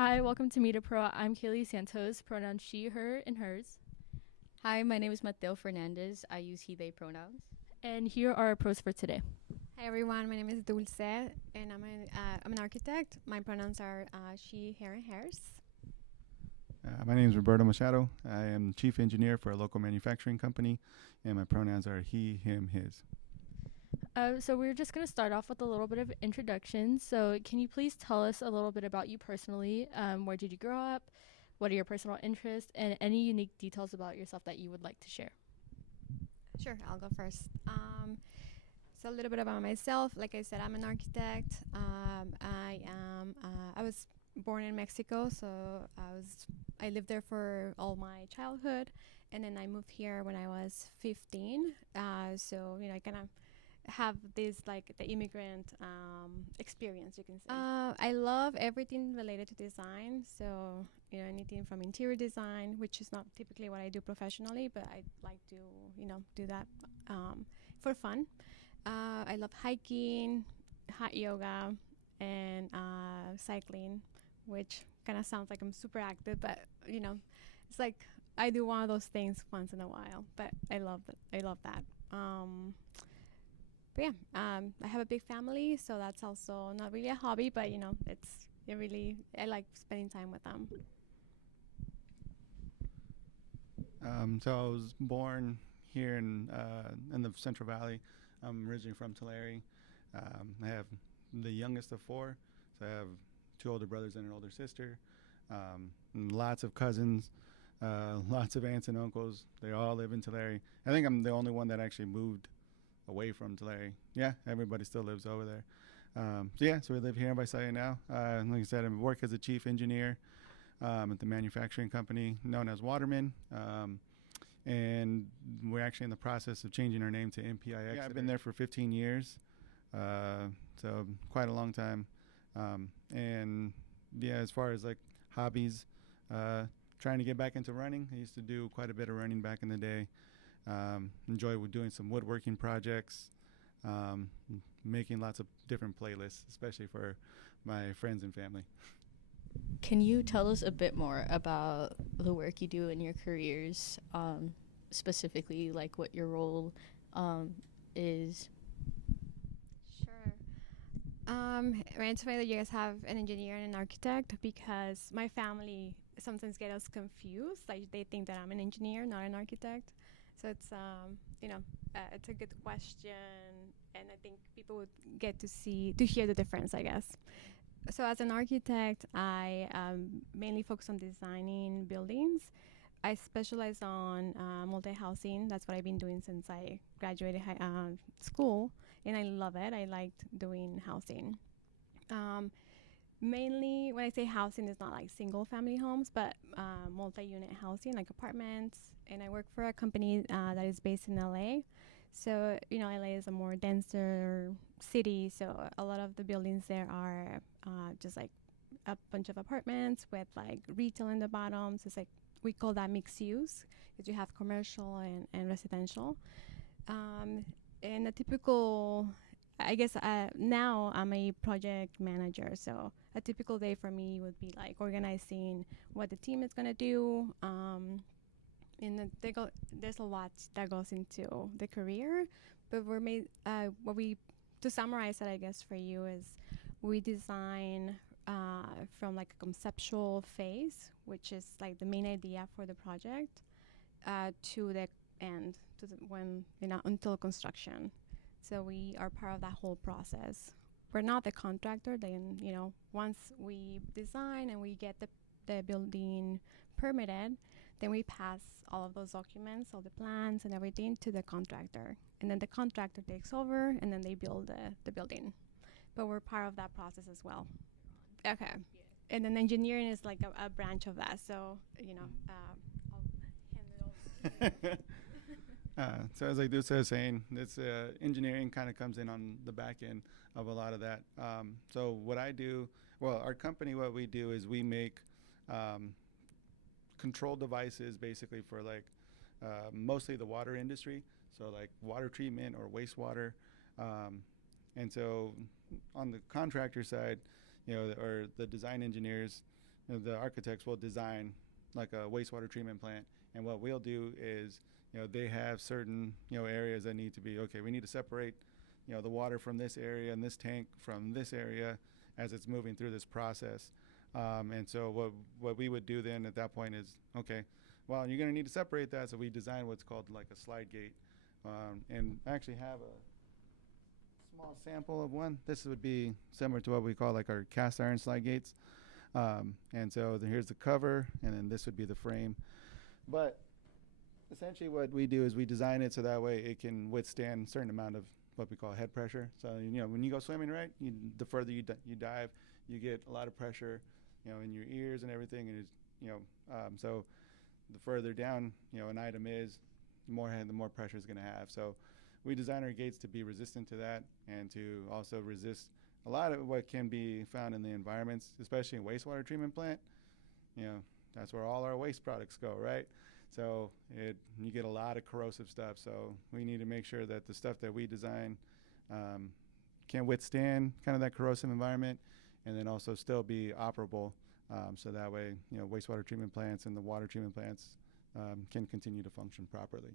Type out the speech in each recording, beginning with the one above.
Hi, welcome to Meet a Pro. I'm Kaylee Santos, pronouns she, her, and hers. Hi, my name is Mateo Fernandez. I use he, they pronouns. And here are our pros for today. Hi everyone, my name is Dulce and I'm an architect. My pronouns are she, her, and hers. My name is Roberto Machado. I am chief engineer for a local manufacturing company, and my pronouns are he, him, his. So we're just going to start off with a little bit of introduction. So can you please tell us a little bit about you personally? Where did you grow up? What are your personal interests? And any unique details about yourself that you would like to share? Sure, I'll go first. So a little bit about myself. Like I said, I'm an architect. I was born in Mexico, so I lived there for all my childhood, and then I moved here when I was 15. So I kind of have this like the immigrant experience, you can say. I love everything related to design. So anything from interior design, which is not typically what I do professionally, but I like to do that for fun. I love hiking, hot yoga, and cycling, which kind of sounds like I'm super active, but it's like I do one of those things once in a while. But I love that. But yeah, I have a big family, so that's also not really a hobby, but I like spending time with them. So I was born here in the Central Valley. I'm originally from Tulare. I have the youngest of four, so I have two older brothers and an older sister. And lots of cousins, lots of aunts and uncles. They all live in Tulare. I think I'm the only one that actually moved away from Tulare. Yeah, everybody still lives over there. So we live here in Visalia now. Like I said, I work as a chief engineer at the manufacturing company known as Waterman. And we're actually in the process of changing our name to MPIX. Yeah, I've been there for 15 years, so quite a long time. And yeah, as far as like hobbies, trying to get back into running. I used to do quite a bit of running back in the day. Enjoy doing some woodworking projects, making lots of different playlists, especially for my friends and family. Can you tell us a bit more about the work you do in your careers, specifically like what your role is? Sure. It's funny that you guys have an engineer and an architect because my family sometimes get us confused. Like they think that I'm an engineer, not an architect. So it's a good question, and I think people would get to hear the difference, I guess. So as an architect, I mainly focus on designing buildings. I specialize on multi-housing. That's what I've been doing since I graduated school, and I love it. I liked doing housing. Mainly, when I say housing, it's not like single-family homes, but multi-unit housing, like apartments. And I work for a company that is based in LA. So, LA is a more denser city, so a lot of the buildings there are just like a bunch of apartments with like retail in the bottoms. It's like we call that mixed use because you have commercial and residential. And a typical, I guess now I'm a project manager, so a typical day for me would be like organizing what the team is gonna do. There's a lot that goes into the career, but to summarize it, I guess for you is we design from like a conceptual phase, which is like the main idea for the project, to the end, until construction. So we are part of that whole process. We're not the contractor. Then once we design and we get the building permitted, then we pass all of those documents, all the plans and everything to the contractor. And then the contractor takes over and then they build the building. But we're part of that process as well. Okay. Yeah. And then engineering is like a branch of that. So, I'll hand it over to you. So as like Dulce was saying, this engineering kind of comes in on the back end of a lot of that. So what I do, our company, what we do is we make control devices basically for like mostly the water industry. So like water treatment or wastewater. And so on the contractor side, or the design engineers, the architects will design like a wastewater treatment plant, and what we'll do is, they have certain, areas that need to be, okay, we need to separate, the water from this area and this tank from this area as it's moving through this process. And so what we would do then at that point is, okay, well, you're going to need to separate that. So we design what's called like a slide gate, and actually have a small sample of one. This would be similar to what we call like our cast iron slide gates. And so here's the cover, and then this would be the frame. But essentially what we do is we design it so that way it can withstand a certain amount of what we call head pressure. So, when you go swimming, right, the further you dive, you get a lot of pressure, in your ears and everything. And so the further down, an item is, the more pressure it's going to have. So we design our gates to be resistant to that and to also resist a lot of what can be found in the environments, especially in wastewater treatment plant. That's where all our waste products go, right? So you get a lot of corrosive stuff. So we need to make sure that the stuff that we design can withstand kind of that corrosive environment, and then also still be operable. So that way, wastewater treatment plants and the water treatment plants can continue to function properly.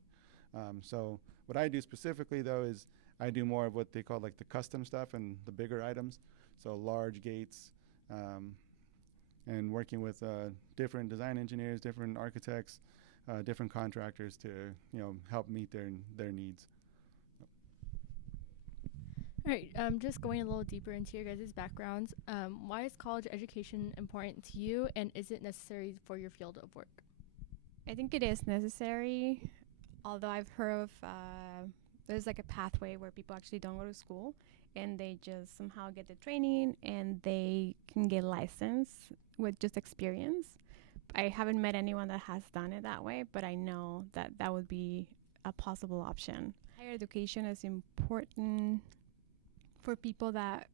So what I do specifically, though, is I do more of what they call like the custom stuff and the bigger items. So large gates, and working with different design engineers, different architects, different contractors to help meet their needs. All right, just going a little deeper into your guys' backgrounds, why is college education important to you, and is it necessary for your field of work? I think it is necessary, although I've heard of there's like a pathway where people actually don't go to school and they just somehow get the training and they can get licensed with just experience. I haven't met anyone that has done it that way, but I know that that would be a possible option. Higher education is important for people that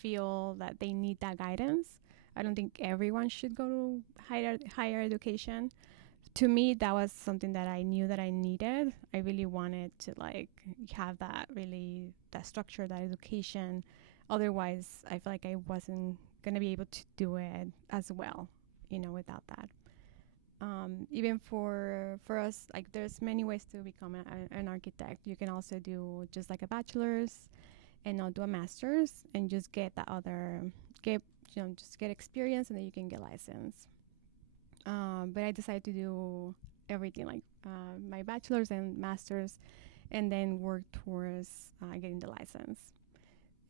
feel that they need that guidance. I don't think everyone should go to higher education. To me, that was something that I knew that I needed. I really wanted to have that structure, that education. Otherwise, I feel like I wasn't going to be able to do it as well, without that. Even for us, there's many ways to become an architect. You can also do just like a bachelor's and not do a master's and just get just get experience, and then you can get licensed. But I decided to do everything, my bachelor's and master's, and then work towards getting the license.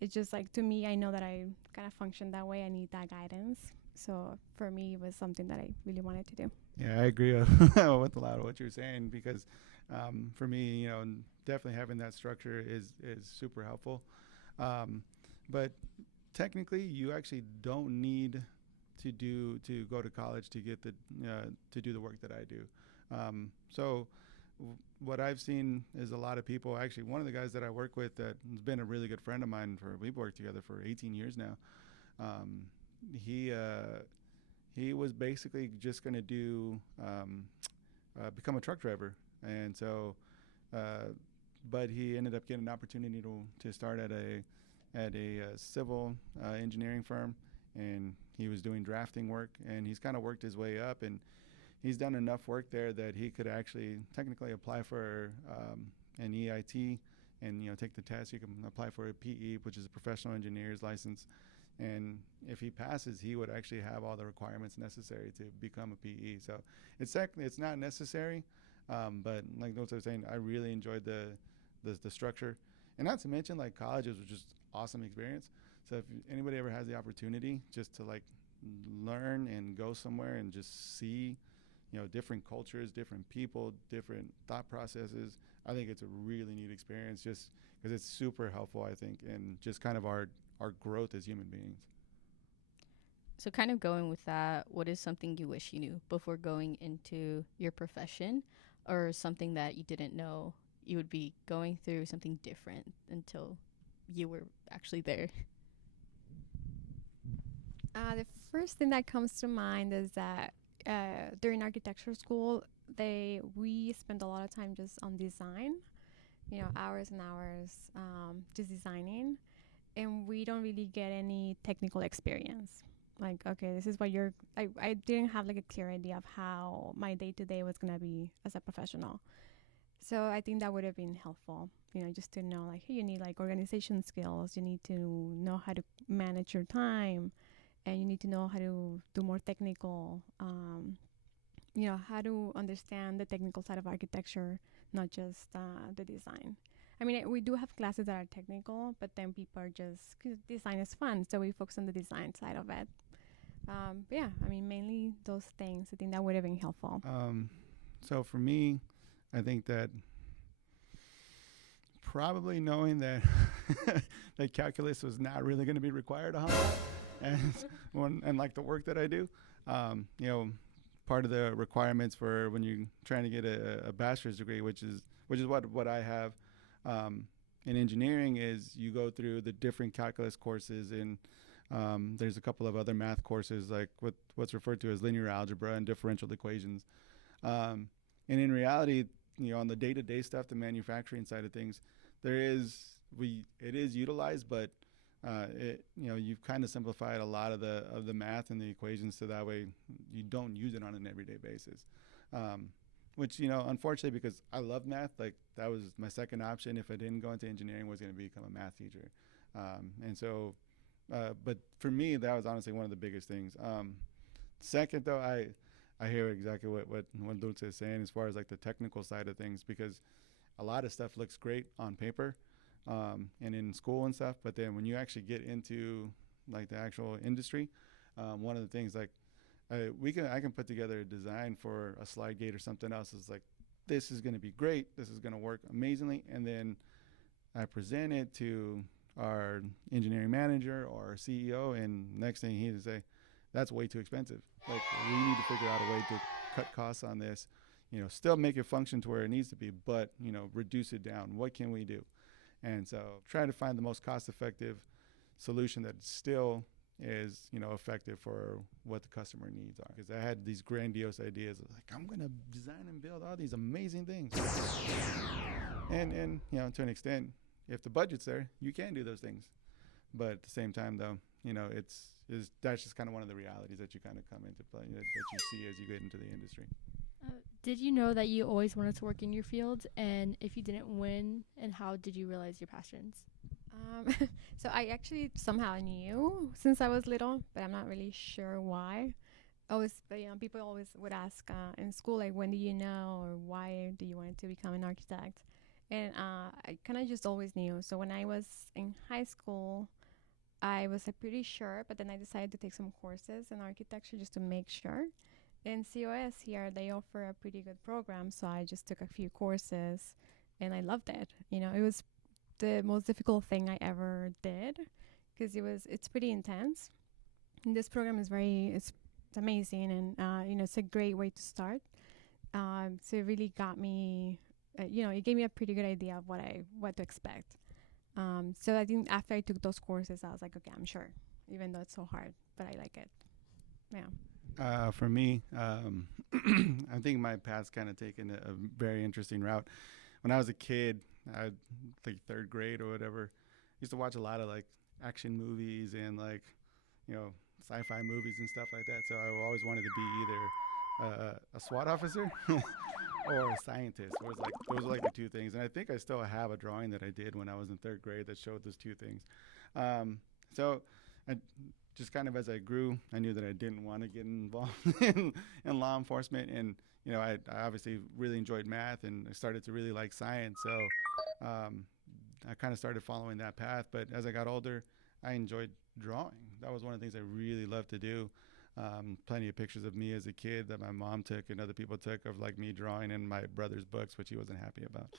It's just to me, I know that I kind of function that way. I need that guidance. So for me, it was something that I really wanted to do. Yeah, I agree with a lot of what you're saying, because for me, definitely having that structure is super helpful. But technically, you actually don't need to go to college to get to do the work that I do. So what I've seen is a lot of people. Actually, one of the guys that I work with that has been a really good friend of mine we've worked together for 18 years now. He was basically just going to do become a truck driver, and so but he ended up getting an opportunity to start at a civil engineering firm, and he was doing drafting work, and he's kind of worked his way up, and he's done enough work there that he could actually technically apply for an EIT and take the test. You can apply for a PE, which is a professional engineer's license, and if he passes, he would actually have all the requirements necessary to become a PE. So it's not necessary, but like Dulce was saying, I really enjoyed the structure, and not to mention college was just awesome experience. So if anybody ever has the opportunity just to learn and go somewhere and just see, different cultures, different people, different thought processes, I think it's a really neat experience, just because it's super helpful, I think, in just kind of our growth as human beings. So kind of going with that, what is something you wish you knew before going into your profession, or something that you didn't know you would be going through something different until you were actually there? The first thing that comes to mind is that during architecture school, we spend a lot of time just on design, hours and hours just designing, and we don't really get any technical experience. Like, okay, this is what you're. I didn't have like a clear idea of how my day to day was gonna be as a professional. So I think that would have been helpful. Just to know like, hey, you need like organization skills. You need to know how to manage your time, and you need to know how to do more technical. How to understand the technical side of architecture, not just the design. I mean, we do have classes that are technical, but then people are just, 'cause design is fun, so we focus on the design side of it. But yeah, I mean, mainly those things. I think that would have been helpful. So for me, I think that probably knowing that that calculus was not really going to be required a whole lot, and like the work that I do, you know, part of the requirements for when you're trying to get a bachelor's degree, which is what I have in engineering, is you go through the different calculus courses, and there's a couple of other math courses like what's referred to as linear algebra and differential equations. And in reality, on the day-to-day stuff, the manufacturing side of things, it is utilized, but you've kind of simplified a lot of the math and the equations, so that way you don't use it on an everyday basis. Which, unfortunately, because I love math, like that was my second option if I didn't go into engineering, was going to become a math teacher. But for me, that was honestly one of the biggest things. Second, though, I hear exactly what Dulce is saying as far as like the technical side of things, because a lot of stuff looks great on paper and in school and stuff, but then when you actually get into like the actual industry, one of the things like I can put together a design for a slide gate or something else. It's like, this is going to be great, this is going to work amazingly, and then I present it to our engineering manager or our CEO, and next thing he would say, that's way too expensive. Like, we need to figure out a way to cut costs on this, still make it function to where it needs to be, but, reduce it down. What can we do? And so try to find the most cost-effective solution that still is, effective for what the customer needs are. Because I had these grandiose ideas of like, I'm going to design and build all these amazing things. And to an extent, if the budget's there, you can do those things. But at the same time, though, that's just kind of one of the realities that you kind of come into play, that you see as you get into the industry. Did you know that you always wanted to work in your field? And if you didn't, when and how did you realize your passions? So I actually somehow knew since I was little, but I'm not really sure why. People always would ask in school, like, when do you know, or why do you want to become an architect? And I kind of just always knew. So when I was in high school, I was pretty sure, but then I decided to take some courses in architecture just to make sure. In COS here, they offer a pretty good program, so I just took a few courses, and I loved it. It was the most difficult thing I ever did, because it's pretty intense. And this program is it's amazing, and it's a great way to start. So it really got me, it gave me a pretty good idea of what to expect. So I think after I took those courses, I was like, okay, I'm sure, even though it's so hard, but I like it. Yeah. For me, I think my path's kind of taken a very interesting route. When I was a kid, I think third grade or whatever, used to watch a lot of like action movies and like, sci-fi movies and stuff like that. So I always wanted to be either a SWAT officer or a scientist. Those are like the two things. And I think I still have a drawing that I did when I was in third grade that showed those two things. So I just kind of, as I grew, I knew that I didn't want to get involved in law enforcement. And, I obviously really enjoyed math, and I started to really like science. So I kind of started following that path. But as I got older, I enjoyed drawing. That was one of the things I really loved to do. Plenty of pictures of me as a kid that my mom took and other people took of like me drawing in my brother's books, which he wasn't happy about.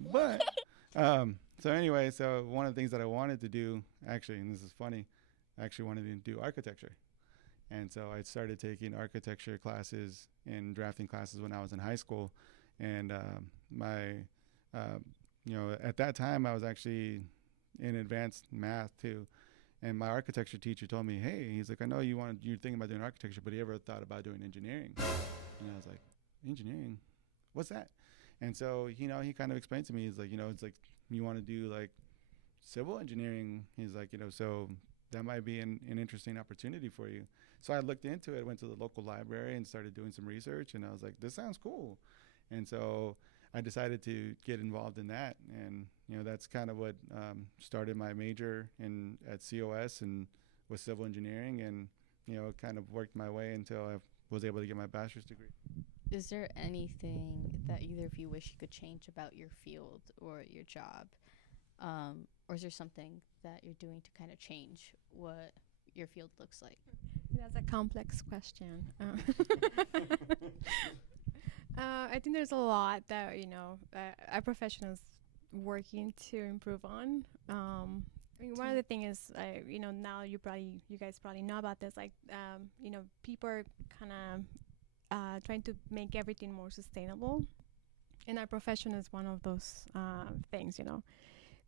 But so one of the things that I wanted to do, actually, and this is funny, I actually wanted to do architecture. And so I started taking architecture classes and drafting classes when I was in high school. And at that time I was actually in advanced math too. And my architecture teacher told me, hey, he's like, I know you're thinking about doing architecture, but you ever thought about doing engineering? And I was like, engineering? What's that? And so, he kind of explained to me, he's like, it's like, you want to do like civil engineering? He's like, so that might be an interesting opportunity for you. So I looked into it, went to the local library and started doing some research, and I was like, this sounds cool. And so I decided to get involved in that. And, that's kind of what started my major at COS and with civil engineering, and, kind of worked my way until I was able to get my bachelor's degree. Is there anything that either of you wish you could change about your field or your job? Or is there something that you're doing to kind of change what your field looks like? That's a complex question. I think there's a lot that our profession is working to improve on. I mean, one of the things is, now you guys probably know about this. Like, people are kind of trying to make everything more sustainable, and our profession is one of those things.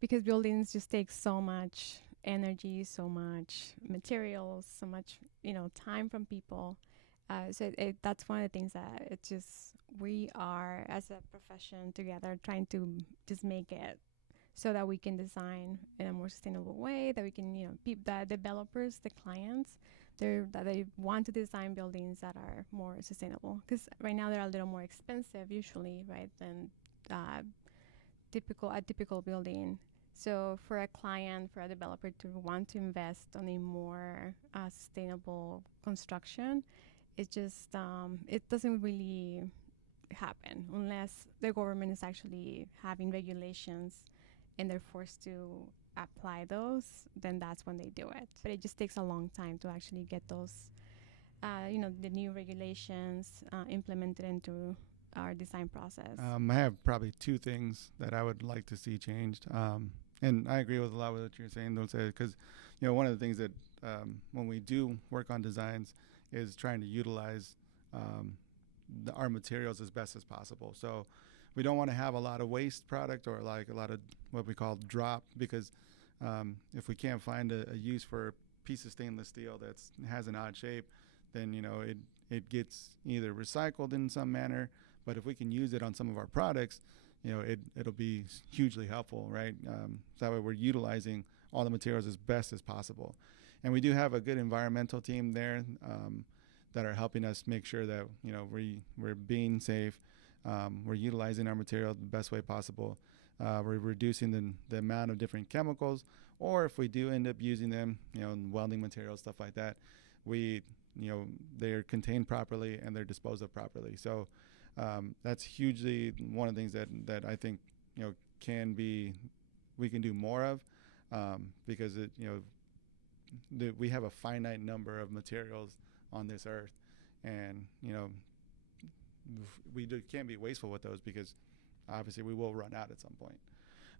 Because buildings just take so much energy, so much materials, so much time from people. So that's one of the things that it's just we are as a profession together trying to just make it so that we can design in a more sustainable way, that we can the developers, the clients, that they want to design buildings that are more sustainable, because right now they're a little more expensive usually, right, than typical building. So for a client, for a developer to want to invest on a more sustainable construction, it just it doesn't really happen unless the government is actually having regulations and they're forced to apply those. Then that's when they do it. But it just takes a long time to actually get those, the new regulations implemented into our design process. I have probably two things that I would like to see changed. And I agree with a lot of what you're saying, Dulce, because, one of the things that when we do work on designs is trying to utilize our materials as best as possible. So we don't want to have a lot of waste product or like a lot of what we call drop, because if we can't find a use for a piece of stainless steel that has an odd shape, then, it gets either recycled in some manner. But if we can use it on some of our products, it'll be hugely helpful, right? So that way we're utilizing all the materials as best as possible. And we do have a good environmental team there that are helping us make sure that, we're being safe. We're utilizing our material the best way possible. We're reducing the amount of different chemicals, or if we do end up using them, in welding materials, stuff like that, they're contained properly and they're disposed of properly. So that's hugely one of the things that I think we can do more of, because we have a finite number of materials on this earth, and we can't be wasteful with those, because obviously we will run out at some point.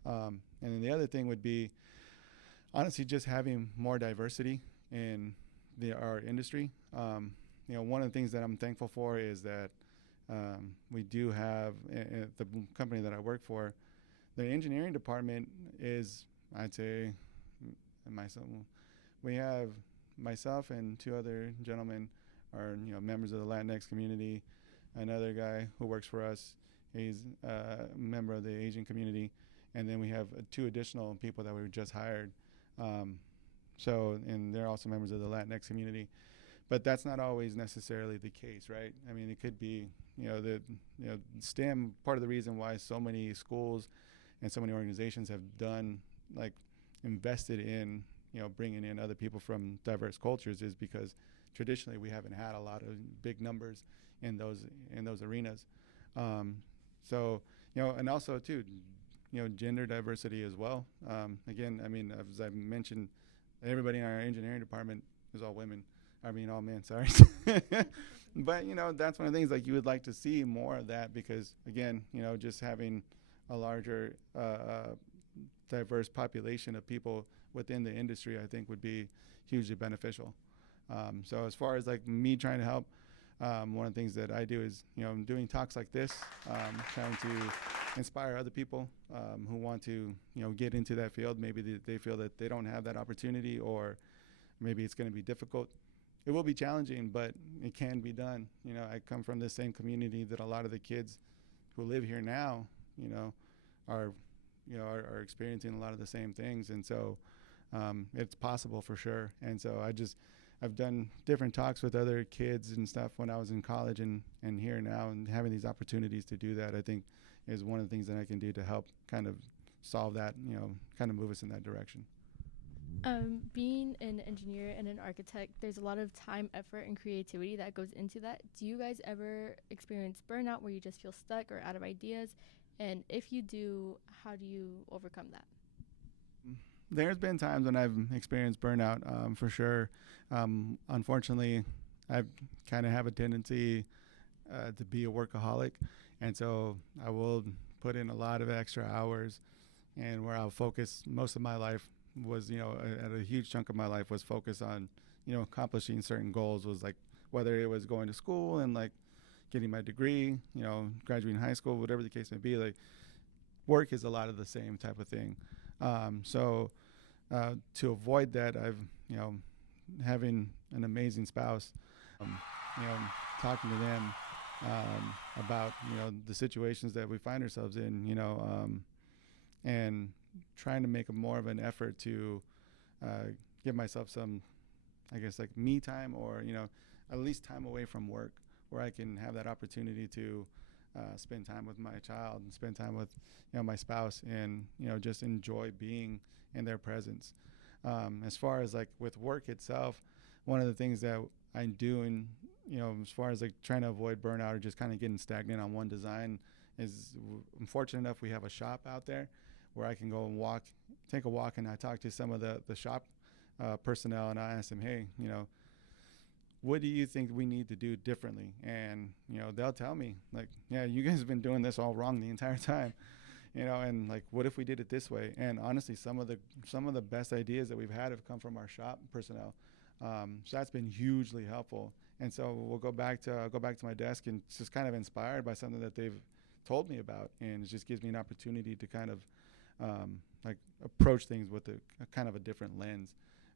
And then the other thing would be honestly just having more diversity in our industry. One of the things that I'm thankful for is that we do have the company that I work for, the engineering department is, I'd say, we have myself and two other gentlemen are members of the Latinx community. Another guy who works for us, he's a member of the Asian community, and then we have two additional people that we just hired. And they're also members of the Latinx community. But that's not always necessarily the case, right? I mean, it could be, STEM, part of the reason why so many schools and so many organizations have invested in, bringing in other people from diverse cultures, is because traditionally we haven't had a lot of big numbers in those arenas. And also too, gender diversity as well. Again, I mean, as I mentioned, everybody in our engineering department is all women. I mean, all men, sorry. But, that's one of the things, like, you would like to see more of that, because, again, just having a larger diverse population of people within the industry, I think would be hugely beneficial. So as far as, like, me trying to help, one of the things that I do is, I'm doing talks like this, trying to inspire other people who want to, get into that field. Maybe they feel that they don't have that opportunity, or maybe it's going to be difficult. It will be challenging, but it can be done. I come from the same community that a lot of the kids who live here now, are experiencing a lot of the same things. And so it's possible for sure. And so I've done different talks with other kids and stuff when I was in college and here now, and having these opportunities to do that, I think is one of the things that I can do to help kind of solve that, kind of move us in that direction. Being an engineer and an architect, there's a lot of time, effort, and creativity that goes into that. Do you guys ever experience burnout where you just feel stuck or out of ideas? And if you do, how do you overcome that? There's been times when I've experienced burnout, for sure. Unfortunately, I kind of have a tendency to be a workaholic, and so I will put in a lot of extra hours, and where I'll focus most of my life was, a huge chunk of my life was focused on, accomplishing certain goals. Was like whether it was going to school and like getting my degree, graduating high school, whatever the case may be. Like work is a lot of the same type of thing. So to avoid that, I've, having an amazing spouse, you know, talking to them about, the situations that we find ourselves in, and trying to make a more of an effort to give myself some, I guess, like me time, or, at least time away from work where I can have that opportunity to spend time with my child and spend time with, my spouse, and, just enjoy being in their presence. As far as like with work itself, one of the things that I'm doing, as far as like trying to avoid burnout or just kind of getting stagnant on one design is, I'm fortunate enough we have a shop out there where I can go and take a walk, and I talk to some of the shop personnel, and I ask them, hey, what do you think we need to do differently? And, they'll tell me like, yeah, you guys have been doing this all wrong the entire time. And like, what if we did it this way? And honestly, some of the best ideas that we've had have come from our shop personnel. So that's been hugely helpful. And so we'll go back to my desk and just kind of inspired by something that they've told me about, and it just gives me an opportunity to kind of like approach things with a kind of a different lens,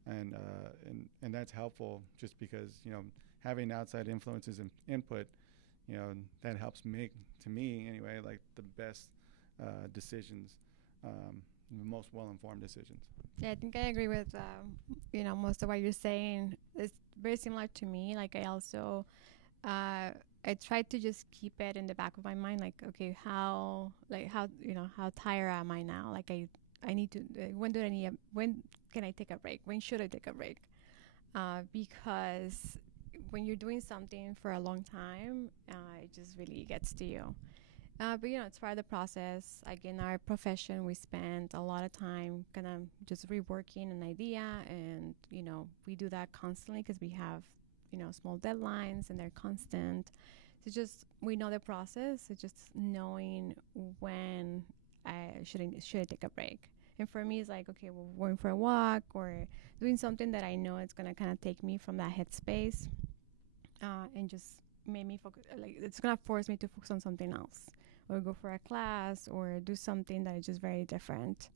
and that's helpful just because having outside influences and input, that helps make, to me anyway, like the best decisions, the most well-informed decisions. Yeah, I think I agree with most of what you're saying. It's very similar to me. Like I also I try to just keep it in the back of my mind, like, okay, how tired am I now? Like I need to when can I take a break? When should I take a break? Because when you're doing something for a long time, it just really gets to you. But it's part of the process. Like in our profession, we spend a lot of time kind of just reworking an idea, and we do that constantly because we have small deadlines and they're constant. So just we know the process. So just knowing when should I take a break. And for me, it's like, okay, well, going for a walk or doing something that I know it's gonna kind of take me from that headspace, and just make me focus. Like it's gonna force me to focus on something else, or go for a class, or do something that is just very different.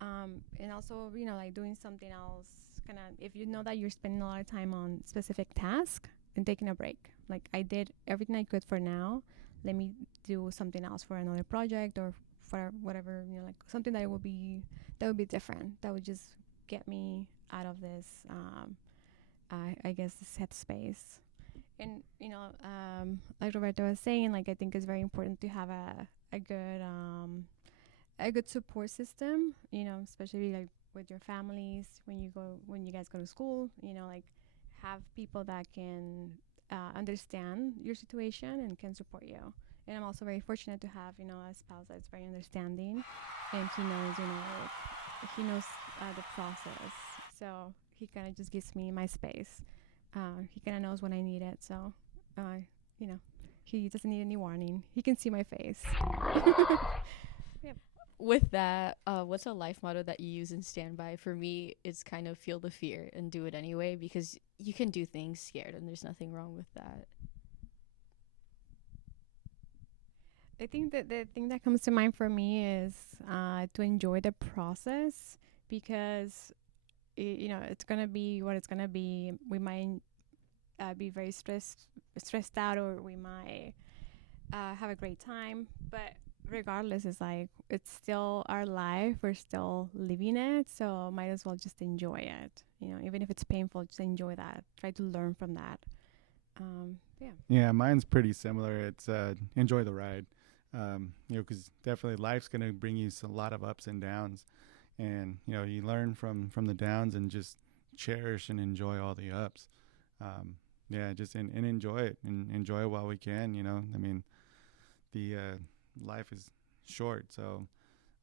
And also, like doing something else, kind of, if you know that you're spending a lot of time on specific task, and taking a break. Like I did everything I could for now. Let me do something else for another project, or for whatever, like something that would be different. That would just get me out of this, I guess, this headspace. And like Roberto was saying, like I think it's very important to have a good support system, especially like with your families when you guys go to school, like have people that can understand your situation and can support you. And I'm also very fortunate to have a spouse that's very understanding, and he knows the process, so he kind of just gives me my space. He kind of knows when I need it, so he doesn't need any warning. He can see my face. Yep. With that, what's a life motto that you use and stand by? For me, it's kind of feel the fear and do it anyway, because you can do things scared, and there's nothing wrong with that. I think that the thing that comes to mind for me is to enjoy the process, because it's gonna be what it's gonna be. We might be very stressed out, or we might have a great time, but regardless, it's like it's still our life. We're still living it, so might as well just enjoy it. You know, even if it's painful, just enjoy that. Try to learn from that. Yeah. Yeah, mine's pretty similar. It's enjoy the ride. Because definitely life's gonna bring you a lot of ups and downs, and you learn from the downs and just cherish and enjoy all the ups. Yeah, just and enjoy it and enjoy it while we can. I mean, the life is short, so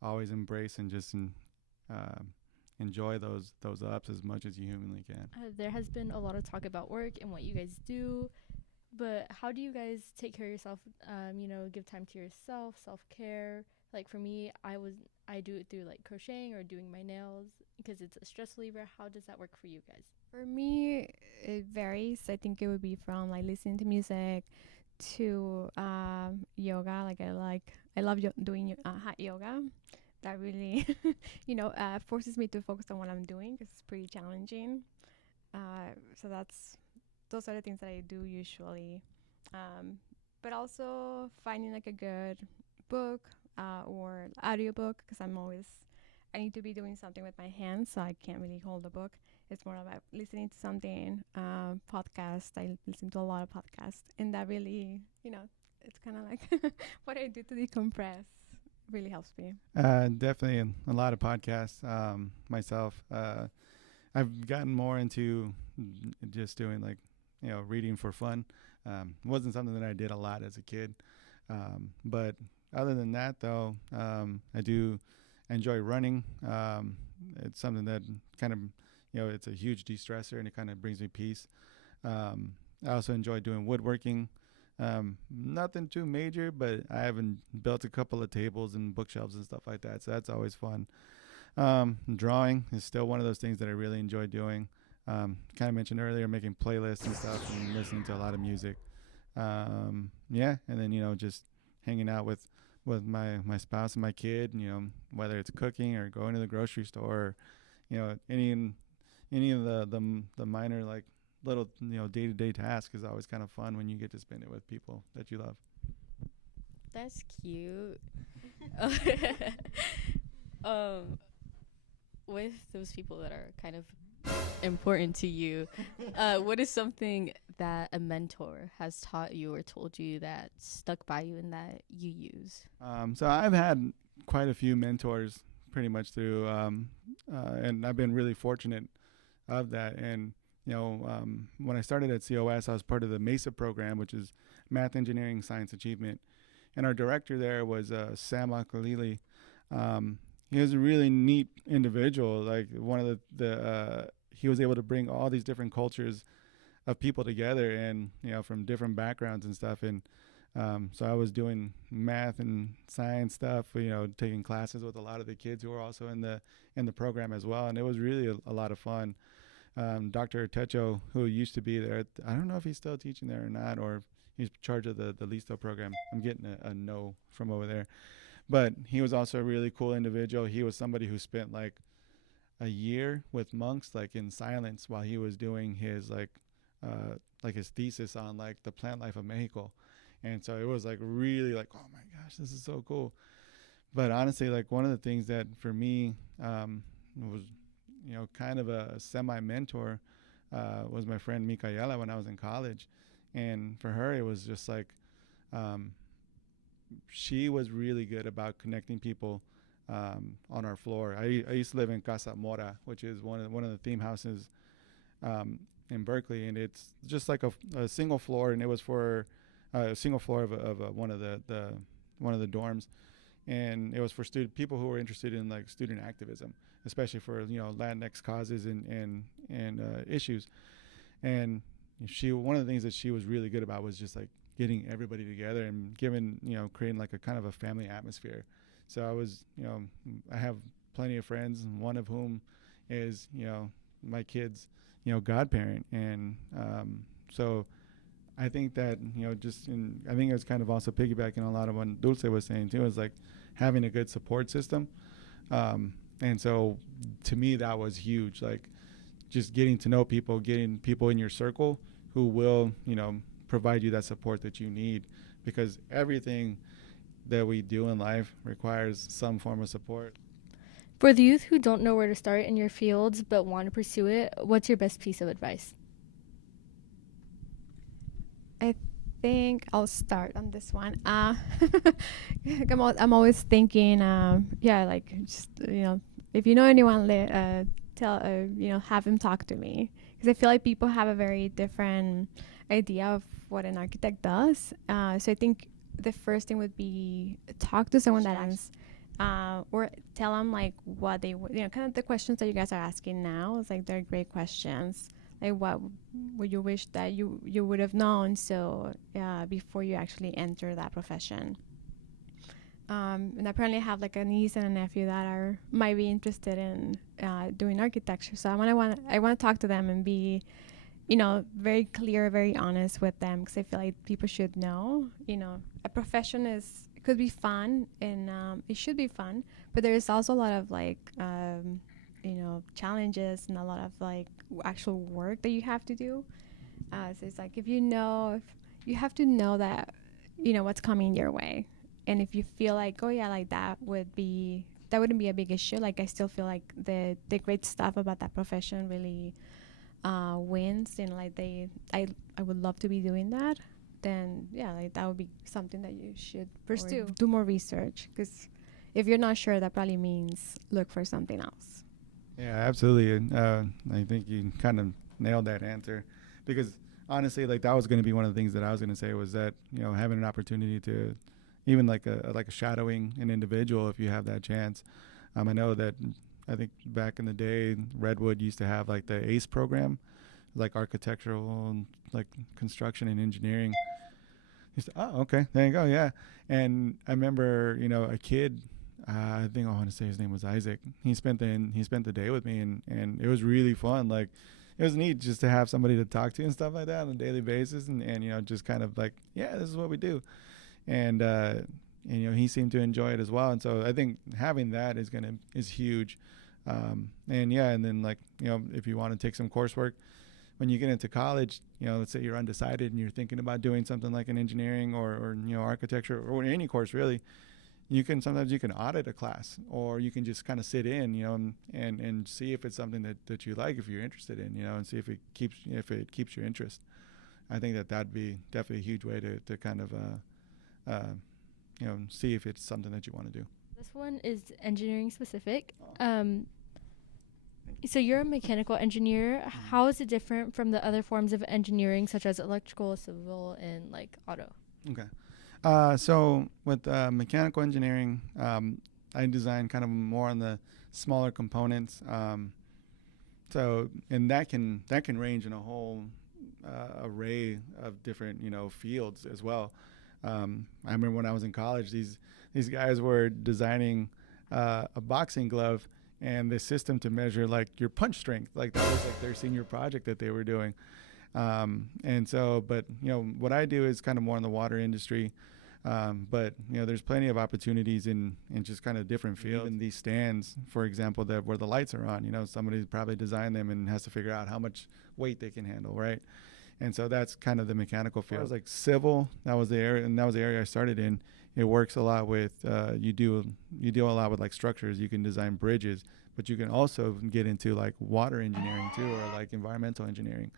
always embrace and just uh, enjoy those ups as much as you humanly can. There has been a lot of talk about work and what you guys do, but how do you guys take care of yourself? Give time to yourself, self care. Like for me, I do it through like crocheting or doing my nails because it's a stress reliever. How does that work for you guys? For me, it varies. I think it would be from like listening to music to yoga. I love doing hot yoga. That really, forces me to focus on what I'm doing because it's pretty challenging. So those are the things that I do usually. But also finding like a good book or audiobook because I need to be doing something with my hands, so I can't really hold a book. It's more about listening to something, podcast. I listen to a lot of podcasts, and that really, it's kind of like what I do to decompress. Really helps me. Definitely a lot of podcasts. Myself, I've gotten more into just doing like reading for fun. Wasn't something that I did a lot as a kid, but other than that, though, I do enjoy running. It's something that kind of it's a huge de-stressor, and it kind of brings me peace. I also enjoy doing woodworking. Nothing too major, but I haven't built a couple of tables and bookshelves and stuff like that, so that's always fun. Drawing is still one of those things that I really enjoy doing. Kind of mentioned earlier, making playlists and stuff and listening to a lot of music. Yeah, and then just hanging out with my spouse and my kid. Whether it's cooking or going to the grocery store, or, any of the minor like little day-to-day tasks is always kind of fun when you get to spend it with people that you love. That's cute. um, with those people that are kind of important to you, what is something that a mentor has taught you or told you that stuck by you and that you use? So I've had quite a few mentors pretty much through, and I've been really fortunate of that. And when I started at COS, I was part of the MESA program, which is Math, Engineering, Science Achievement. And our director there was Sam Akalili. He was a really neat individual. Like one of he was able to bring all these different cultures of people together, and from different backgrounds and stuff. And so I was doing math and science stuff, taking classes with a lot of the kids who were also in the program as well. And it was really a lot of fun. Dr. Techo, who used to be there, I don't know if he's still teaching there or not, or he's in charge of the Listo program. I'm getting a no from over there. But he was also a really cool individual. He was somebody who spent like a year with monks, like in silence, while he was doing his his thesis on like the plant life of Mexico. And so it was like really like, oh my gosh, this is so cool. But honestly, like one of the things that for me was kind of a semi-mentor was my friend Micaela when I was in college. And for her, it was just like she was really good about connecting people on our floor. I used to live in Casa Mora, which is one of the theme houses in Berkeley, and it's just like a single floor, and it was for a single floor of one of the one of the dorms, and it was for people who were interested in like student activism, especially for Latinx causes and issues. And one of the things that she was really good about was just like getting everybody together and creating like a kind of a family atmosphere. So I was I have plenty of friends, and one of whom is my kid's godparent. And so I think that I think it was kind of also piggybacking a lot of what Dulce was saying too, is like having a good support system. And so to me that was huge, like just getting to know people, getting people in your circle who will provide you that support that you need, because everything that we do in life requires some form of support. For the youth who don't know where to start in your fields but want to pursue it, what's your best piece of advice? I think I'll start on this one. I'm always thinking, like just if you know anyone, have him talk to me, because I feel like people have a very different idea of what an architect does. So I think the first thing would be talk to someone that has, or tell them like what they kind of the questions that you guys are asking now. It's like they're great questions. Like what would you wish that you would have known before you actually enter that profession. And apparently I have like a niece and a nephew that might be interested in doing architecture. So I want to talk to them and be, very clear, very honest with them, because I feel like people should know, a profession could be fun, and it should be fun, but there's also a lot of like, challenges and a lot of like actual work that you have to do. So it's like if you have to know that, what's coming your way. And if you feel like, oh yeah, like that wouldn't be a big issue. Like I still feel like the great stuff about that profession really wins, and like I would love to be doing that. Then yeah, like that would be something that you should pursue. Do more research, because if you're not sure, that probably means look for something else. Yeah, absolutely. I think you kind of nailed that answer, because honestly, like that was going to be one of the things that I was going to say, was that having an opportunity to even like a shadowing an individual, if you have that chance. I know that I think back in the day, Redwood used to have like the ACE program, like architectural, like construction and engineering. Oh, okay, there you go, yeah. And I remember, a kid, I think I want to say his name was Isaac. He spent the day with me, and it was really fun. Like, it was neat just to have somebody to talk to and stuff like that on a daily basis, and just kind of like, yeah, this is what we do. And he seemed to enjoy it as well. And so I think having that is huge. And then like, if you want to take some coursework when you get into college, let's say you're undecided and you're thinking about doing something like an engineering or architecture or any course really, sometimes you can audit a class, or you can just kind of sit in, and see if it's something that you like, if you're interested in, and see if it keeps your interest. I think that'd be definitely a huge way to kind of see if it's something that you want to do. This one is engineering specific. So you're a mechanical engineer. How is it different from the other forms of engineering, such as electrical, civil, and like auto? Okay. So with mechanical engineering, I design kind of more on the smaller components. And that can range in a whole array of different fields as well. I remember when I was in college, these guys were designing a boxing glove and the system to measure like your punch strength. Like that was like their senior project that they were doing. And so, but what I do is kind of more in the water industry. But there's plenty of opportunities in just kind of different fields. Even these stands, for example, where the lights are on, somebody probably designed them and has to figure out how much weight they can handle, right? And so that's kind of the mechanical field. It was like civil, that was the area I started in. It works a lot with you do a lot with like structures. You can design bridges, but you can also get into like water engineering too, or like environmental engineering,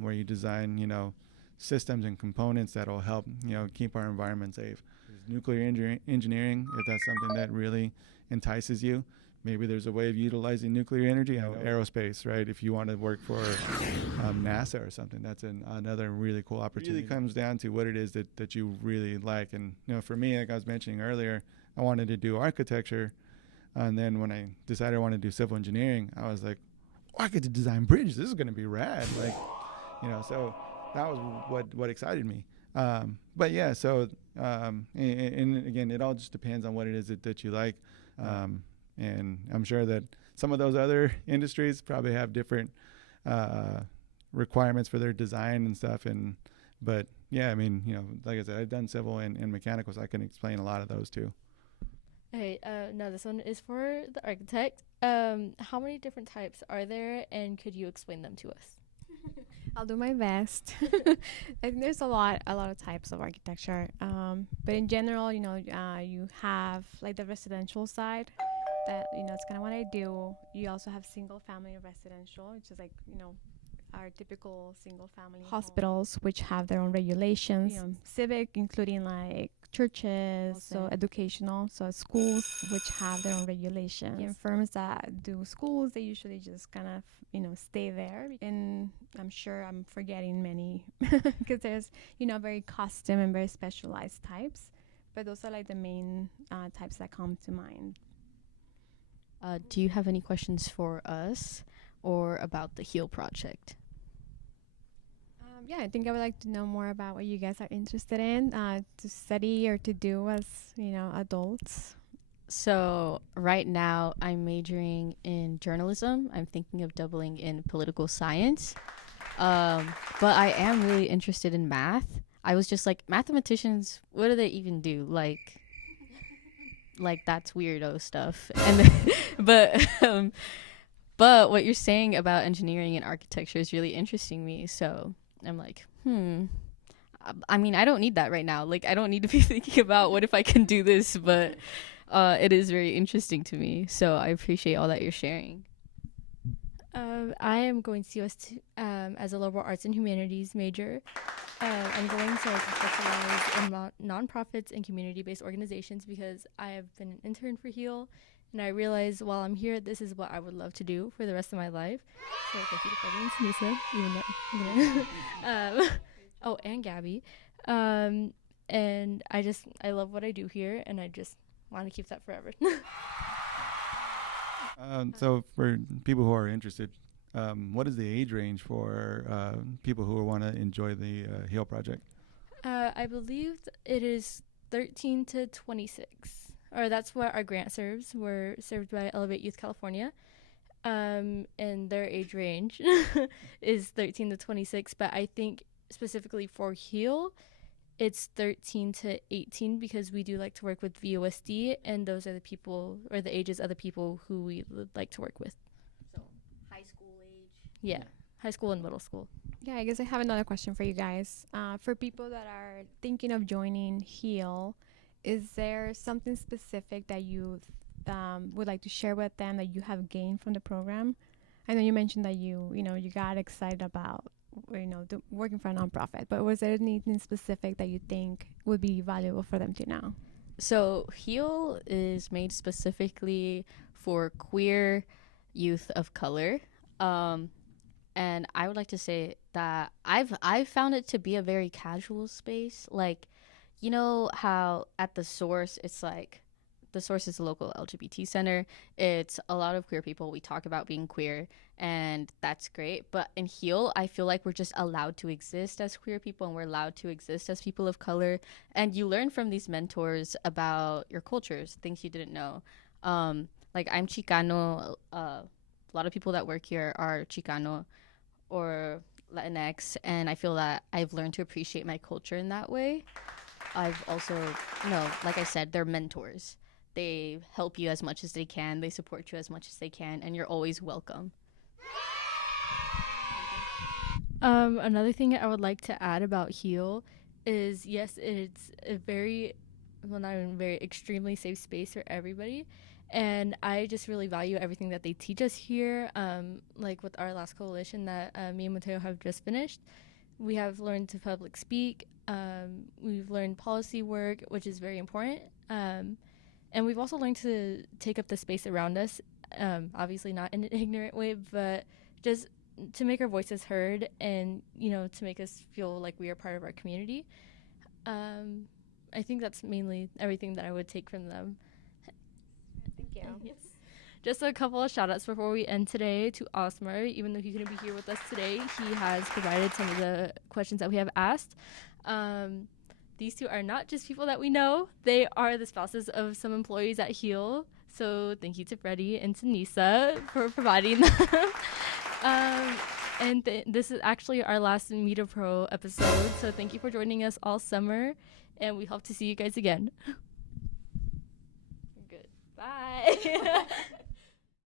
where you design systems and components that'll help keep our environment safe. There's nuclear engineering, if that's something that really entices you. Maybe there's a way of utilizing nuclear energy. Aerospace, right? If you want to work for NASA or something, that's another really cool opportunity. It really comes down to what it is that you really like. And for me, like I was mentioning earlier, I wanted to do architecture, and then when I decided I wanted to do civil engineering, I was like, I get to design bridges. This is going to be rad. Like, so that was what excited me. But yeah, so and again, it all just depends on what it is that you like. And I'm sure that some of those other industries probably have different requirements for their design and stuff. But yeah, I mean, like I said, I've done civil and mechanical, so I can explain a lot of those too. Okay, no, this one is for the architect. How many different types are there, and could you explain them to us? I'll do my best. I think there's a lot of types of architecture. But in general, you have like the residential side that, it's kind of what I do. You also have single family residential, which is like, our typical single family hospitals, which have their own regulations. Civic, including like churches, so educational, so schools, which have their own regulations. And firms that do schools, they usually just kind of, stay there. And I'm sure I'm forgetting many because there's, very custom and very specialized types. But those are like the main types that come to mind. Do you have any questions for us or about the HEAL project? Yeah, I think I would like to know more about what you guys are interested in to study or to do as, adults. So right now I'm majoring in journalism. I'm thinking of doubling in political science. But I am really interested in math. I was just like, mathematicians, what do they even do? Like that's weirdo stuff. And but what you're saying about engineering and architecture is really interesting me. So I'm like, I mean, I don't need that right now. Like, I don't need to be thinking about what if I can do this, but it is very interesting to me. So I appreciate all that you're sharing. I am going to US as a liberal arts and humanities major. I'm going to specialize in nonprofits and community-based organizations because I have been an intern for HEAL, and I realized while I'm here, this is what I would love to do for the rest of my life. So thank you to Freddie and Tanisa, even though, and Gabby. And I love what I do here, and I just want to keep that forever. So for people who are interested, what is the age range for people who want to enjoy the HEAL project? I believe it is 13 to 26, or that's what our grant serves. We're served by Elevate Youth California, and their age range is 13 to 26. But I think specifically for HEAL, it's 13 to 18 because we do like to work with VOSD, and those are the people or the ages of the people who we would like to work with. So high school age? Yeah, high school and middle school. Yeah, I guess I have another question for you guys. For people that are thinking of joining HEAL, is there something specific that you would like to share with them that you have gained from the program? I know you mentioned that you got excited about working for a nonprofit, but was there anything specific that you think would be valuable for them to know? So HEAL is made specifically for queer youth of color. And I would like to say that I've found it to be a very casual space. Like, you know how at the Source, it's like, the Source is a local LGBT center. It's a lot of queer people. We talk about being queer, and that's great. But in HEAL, I feel like we're just allowed to exist as queer people, and we're allowed to exist as people of color. And you learn from these mentors about your cultures, things you didn't know. Like, I'm Chicano. A lot of people that work here are Chicano or Latinx, and I feel that I've learned to appreciate my culture in that way. I've also, like I said, they're mentors. They help you as much as they can. They support you as much as they can, and you're always welcome. Another thing I would like to add about HEAL is, yes, it's a not even very, extremely safe space for everybody. And I just really value everything that they teach us here. Like with our last coalition that me and Mateo have just finished, we have learned to public speak. We've learned policy work, which is very important. And we've also learned to take up the space around us, obviously not in an ignorant way, but just to make our voices heard and, to make us feel like we are part of our community. I think that's mainly everything that I would take from them. Thank you. Yes. Just a couple of shout outs before we end today to Osmar. Even though he couldn't be here with us today, he has provided some of the questions that we have asked. These two are not just people that we know. They are the spouses of some employees at HEAL. So thank you to Freddie and to Nisa for providing them. And this is actually our last Meet a Pro episode. So thank you for joining us all summer. And we hope to see you guys again. Good. Bye.